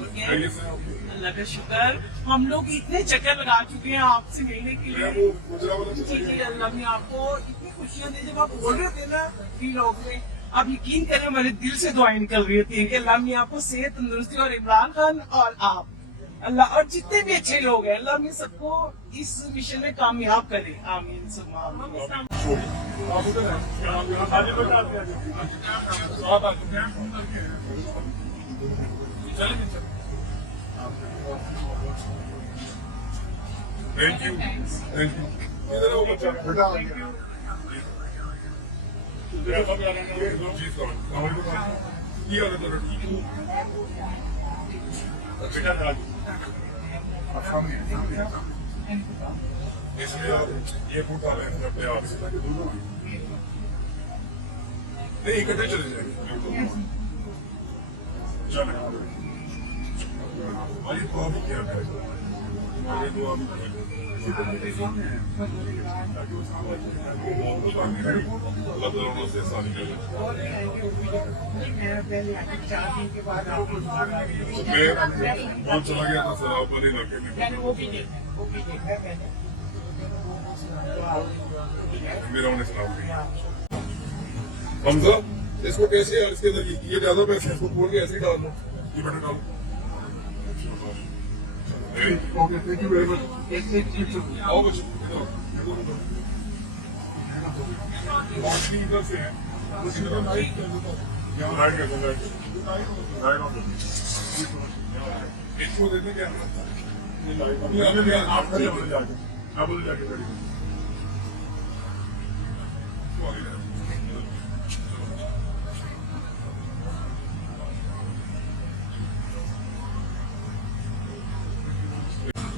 अल्लाह का शुक्र, हम लोग इतने चक्कर लगा चुके हैं आपसे मिलने के लिए। जी अल्लाह ने आपको इतनी खुशियां दी। जब आप बोल रहे थे ना लोग में, आप यकीन करें हमारे दिल से दुआएं निकल रही थी कि अल्लाह ने आपको सेहत तंदुरुस्ती, और इमरान खान और आप अल्लाह और जितने भी अच्छे लोग हैं, अल्लाह ने सबको इस मिशन में कामयाब करे। आमीन सुम्मा आमीन। Thank you, thank you. इधर आओ बच्चा, बेटा आ गया। ये वाला तो लड़की बेटा इसमें आप ये फूट डालें अपने आप से, नहीं इकट्ठे चले जाएंगे। चले हमारी दुआ भी क्या है, हमारी दुआ भी अल्लाह ताला से आसानी करे। मैं चला गया था सराब वाले इलाके में, मेरा उन्हें सलाम किया। हमजा इसको कैसे इसके अंदर ये ज्यादा पैसे इसको खोल के ऐसे ही डाल दो, ये बटन डालो। Okay thank you very much. आओ बच्चों इधर से है, इसको देते क्या आप जाके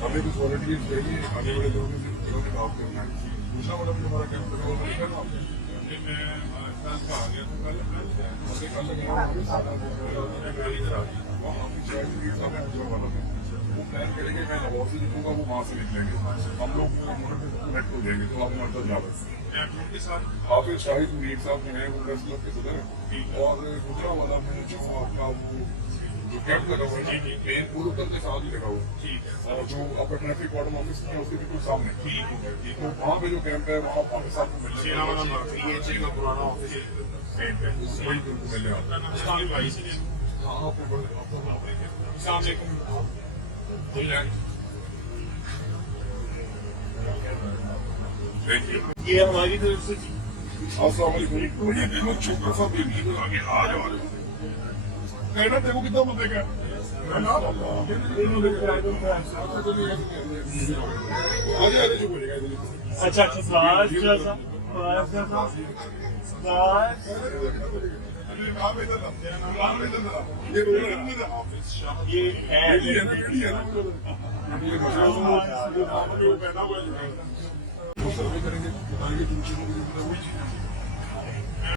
हमें कुछ वॉलंटियर चाहिए आगे बड़े लोगों ने काम करना है। दूसरा वाला भी हमारा कैंप लगा हुआ है ना, आ गया वो प्लान करेंगे, मैं लाहौर से निकलूंगा, वो वहाँ से निकलेंगे, हम लोग मेट्रो देंगे, तो आप हमारे साथ जाओ। आप शाहिद मीर साहब जो है वो प्रेस क्लब के सदर हैं, और दूसरा वाला में जो आपका वो कैंप लगा हुआ है मेन पूर्वोत्तर के साथ ही लगा हुआ है, और जो आपका ट्रैफिक वार्डन ऑफिस है उसके बिल्कुल सामने, तो वहाँ पे जो कैंप है वहाँ आपके साथ मिलने पुराना ऑफिस वही बिल्कुल मिलने ये हमारी तरफ से कहना देखो कितना मुद्दे का अच्छा सर्वे करेंगे, बताएंगे जिन चीजों की जरूरत है वही चीजें